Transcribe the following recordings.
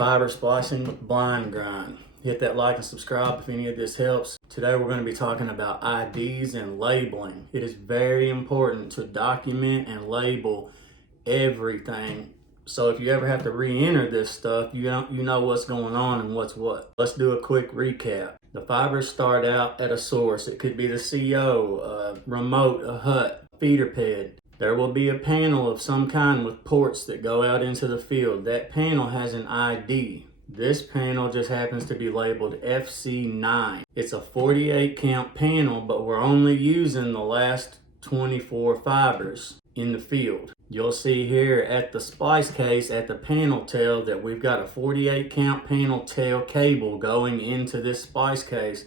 Fiber splicing blind grind. Hit that like and subscribe if any of this helps. Today we're going to be talking about IDs and labeling. It is very important to document and label everything. So if you ever have to re-enter this stuff, you know what's going on and what's what. Let's do a quick recap. The fibers start out at a source. It could be the CO, a remote, a hut, feeder ped. There will be a panel of some kind with ports that go out into the field. That panel has an ID. This panel just happens to be labeled FC9. It's a 48 count panel, but we're only using the last 24 fibers in the field. You'll see here at the splice case at the panel tail that we've got a 48 count panel tail cable going into this splice case,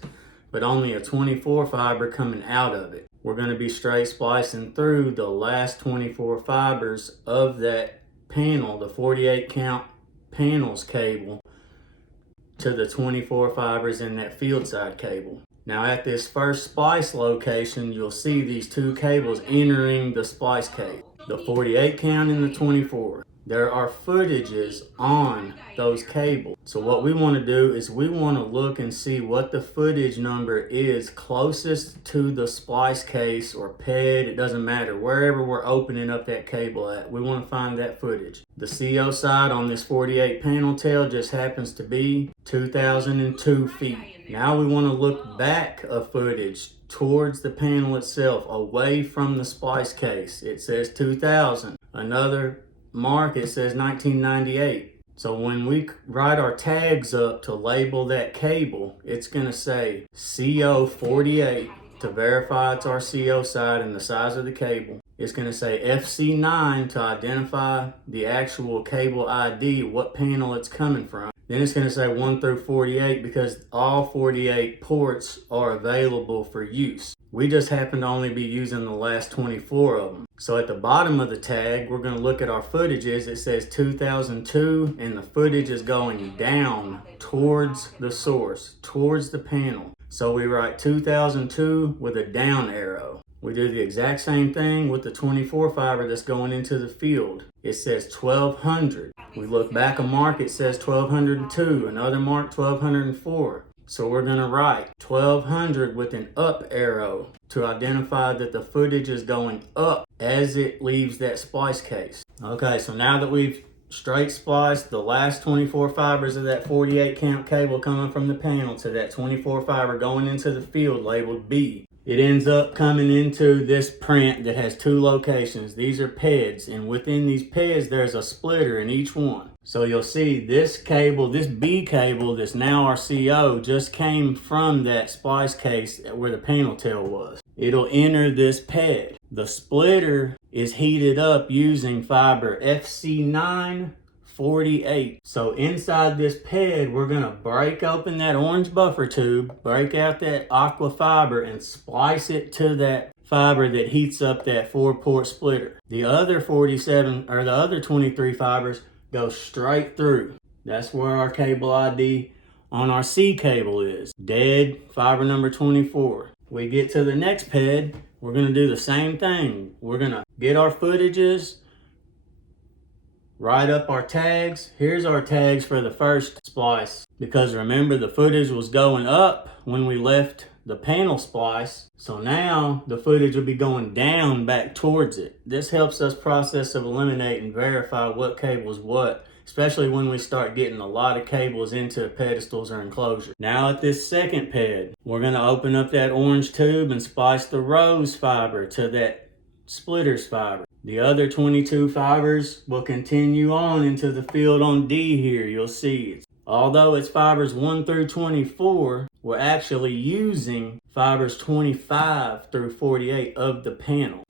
but only a 24 fiber coming out of it. We're going to be straight splicing through the last 24 fibers of that panel, the 48 count panels cable, to the 24 fibers in that field side cable. Now at this first splice location, you'll see these two cables entering the splice cable, the 48 count and the 24. There are footages on those cables. So what we want to do is we want to look and see what the footage number is closest to the splice case or PED. It doesn't matter. Wherever we're opening up that cable at, we want to find that footage. The CO side on this 48 panel tail just happens to be 2002 feet. Now we want to look back a footage towards the panel itself, away from the splice case. It says 2000. Another mark, it says 1998. So when we write our tags up to label that cable, it's going to say CO48 to verify it's our CO side and the size of the cable. It's going to say FC9 to identify the actual cable ID, what panel it's coming from. Then it's going to say 1 through 48 because all 48 ports are available for use. We just happen to only be using the last 24 of them. So at the bottom of the tag, we're going to look at our footages. It says 2002 and the footage is going down towards the source, towards the panel. So we write 2002 with a down arrow. We do the exact same thing with the 24 fiber that's going into the field. It says 1200. We look back a mark, it says 1202. Another mark, 1204. So we're going to write 1200 with an up arrow to identify that the footage is going up as it leaves that splice case. Okay, so now that we've straight spliced the last 24 fibers of that 48 count cable coming from the panel to that 24 fiber going into the field labeled B, it ends up coming into this print that has two locations. These are PEDs, and within these PEDs there's a splitter in each one. So you'll see this cable, this B cable that's now our CO, just came from that splice case where the panel tail was. It'll enter this PED. The splitter is heated up using fiber FC9 48. So inside this PED, we're going to break open that orange buffer tube, break out that aqua fiber, and splice it to that fiber that heats up that 4-port splitter. The other 47 or the other 23 fibers go straight through. That's where our cable ID on our C cable is. Dead fiber number 24. We get to the next PED, we're going to do the same thing. We're going to get our footages, write up our tags. Here's our tags for the first splice. Because remember, the footage was going up when we left the panel splice. So now the footage will be going down back towards it. This helps us process of eliminate and verify what cable is what, especially when we start getting a lot of cables into pedestals or enclosure. Now at this second PED, we're going to open up that orange tube and splice the rose fiber to that splitters fiber. The other 22 fibers will continue on into the field on D here. You'll see it. Although it's fibers 1 through 24, we're actually using fibers 25 through 48 of the panel.